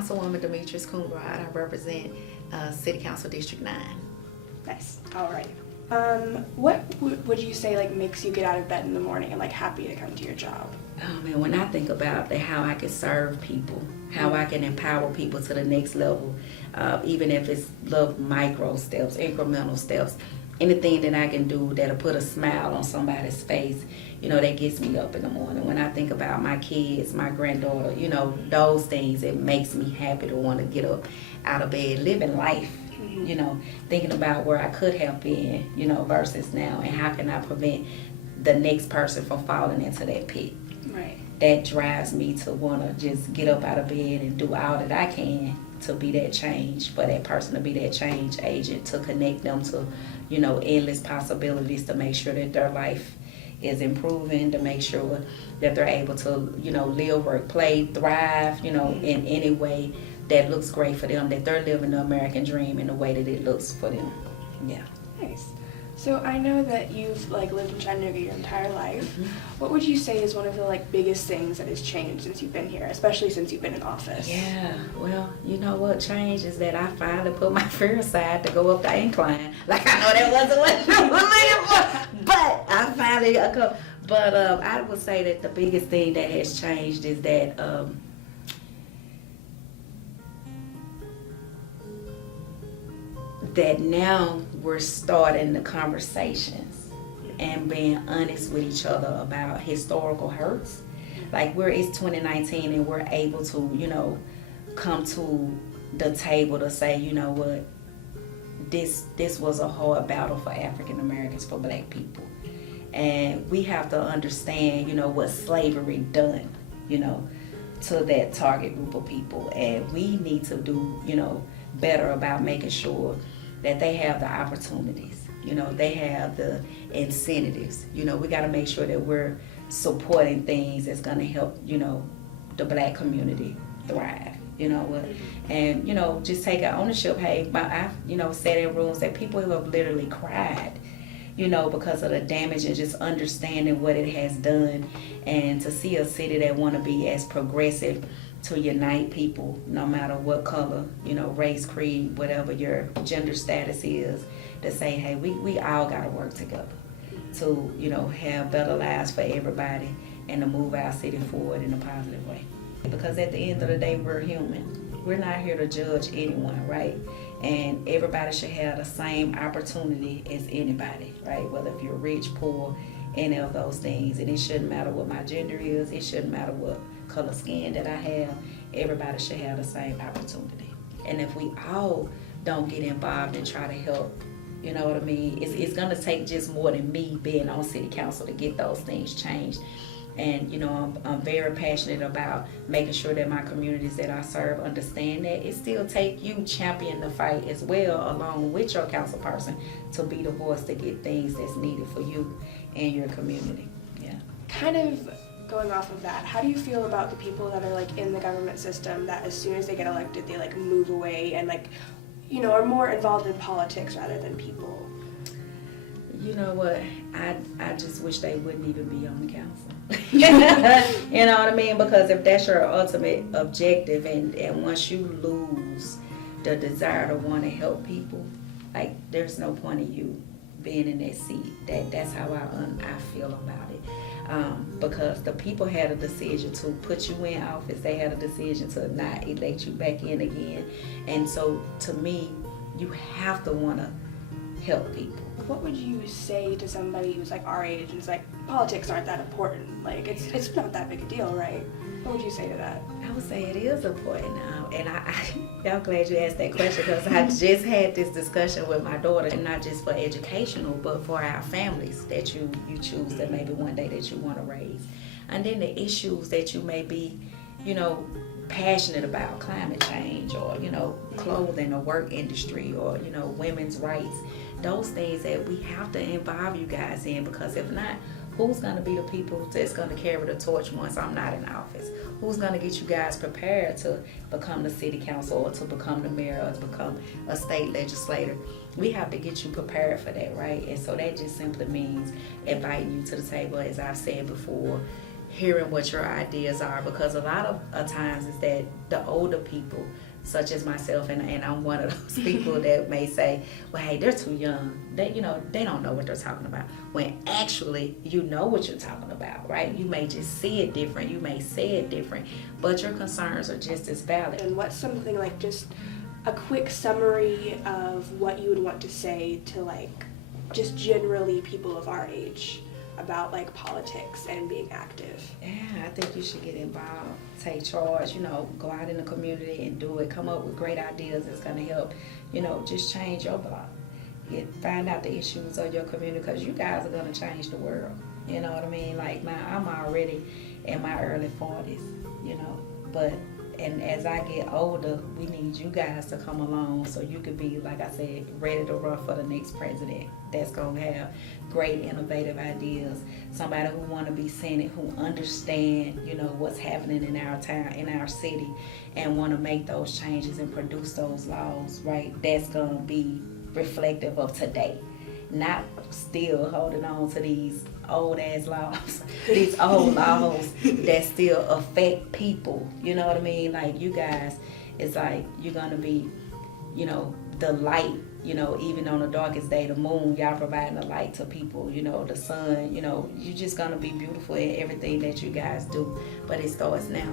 Councilwoman Demetrus, Coonrod. I represent City Council District 9. Nice. All right. What would you say like makes you get out of bed in the morning and like happy to come to your job? Oh man, when I think about how I can serve people, how I can empower people to the next level, even if it's little micro steps, incremental steps, anything that I can do that'll put a smile on somebody's face, that gets me up in the morning. When I think about my kids, my granddaughter, those things, it makes me happy to want to get up out of bed, living life, thinking about where I could have been, versus now, and how can I prevent the next person from falling into that pit. Right. That drives me to want to just get up out of bed and do all that I can to be that change, for that person to be that change agent, to connect them to, endless possibilities, to make sure that their life is improving, to make sure that they're able to, live, work, play, thrive, in any way that looks great for them, that they're living the American dream in the way that it looks for them. Yeah. Nice. So I know that you've lived in Chattanooga your entire life. Mm-hmm. What would you say is one of the biggest things that has changed since you've been here, especially since you've been in office? Yeah, well, you know what changed is that I finally put my fear aside to go up the incline. I know that wasn't what I was looking for, but I finally go. But I would say that the biggest thing that has changed is that that now we're starting the conversations and being honest with each other about historical hurts. It's 2019 and we're able to, come to the table to say, what, this was a hard battle for African Americans, for Black people. And we have to understand, what slavery done, to that target group of people. And we need to do, better about making sure that they have the opportunities, they have the incentives. We got to make sure that we're supporting things that's going to help, the Black community thrive. And just take ownership. Hey, I've sat in rooms that people who have literally cried, because of the damage, and just understanding what it has done, and to see a city that want to be as progressive, to unite people no matter what color, race, creed, whatever your gender status is, to say, hey, we all got to work together to, have better lives for everybody, and to move our city forward in a positive way. Because at the end of the day, we're human. We're not here to judge anyone, right? And everybody should have the same opportunity as anybody, right? Whether if you're rich, poor, any of those things. And it shouldn't matter what my gender is. It shouldn't matter what color skin that I have. Everybody should have the same opportunity. And if we all don't get involved and try to help, you know what I mean, it's going to take just more than me being on city council to get those things changed. And I'm very passionate about making sure that my communities that I serve understand that it still take you champion the fight as well, along with your council person, to be the voice to get things that's needed for you and your community. Yeah. Kind of going off of that, how do you feel about the people that are in the government system that as soon as they get elected, they move away and are more involved in politics rather than people? You know what? I just wish they wouldn't even be on the council. You know what I mean? Because if that's your ultimate objective, and once you lose the desire to want to help people, there's no point in you being in that seat. That's how I feel about it. Because the people had a decision to put you in office. They had a decision to not elect you back in again. And so to me, you have to want to help people. What would you say to somebody who's our age and is politics aren't that important? It's not that big a deal, right? What would you say to that? I would say it is important. And I'm glad you asked that question, because I just had this discussion with my daughter, and not just for educational, but for our families that you choose that maybe one day that you want to raise. And then the issues that you may be, passionate about, climate change, or, clothing, or work industry, or, women's rights. Those things that we have to involve you guys in, because if not, who's going to be the people that's going to carry the torch once I'm not in office? Who's going to get you guys prepared to become the city council, or to become the mayor, or to become a state legislator? We have to get you prepared for that, right? And so that just simply means inviting you to the table, as I've said before, hearing what your ideas are, because a lot of times is that the older people, such as myself, and I'm one of those people that may say, well, hey, they're too young. They don't know what they're talking about. When actually, you know what you're talking about, right? You may just see it different. You may say it different, but your concerns are just as valid. And what's something like just a quick summary of what you would want to say to like just generally people of our age about like politics and being active? Yeah, I think you should get involved, take charge, go out in the community and do it. Come up with great ideas that's going to help, just change your block. Find out the issues of your community, because you guys are going to change the world. You know what I mean? Like now, I'm already in my early 40s, but and as I get older, we need you guys to come along so you could be, like I said, ready to run for the next president that's going to have great innovative ideas, somebody who want to be Senate, who understand, what's happening in our town, in our city, and want to make those changes and produce those laws, right? That's going to be reflective of today, not still holding on to these old ass laws, these old laws that still affect people. You know what I mean? Like you guys, it's like you're gonna be, the light. Even on the darkest day, the moon, y'all providing the light to people. The sun. You're just gonna be beautiful in everything that you guys do. But it starts now.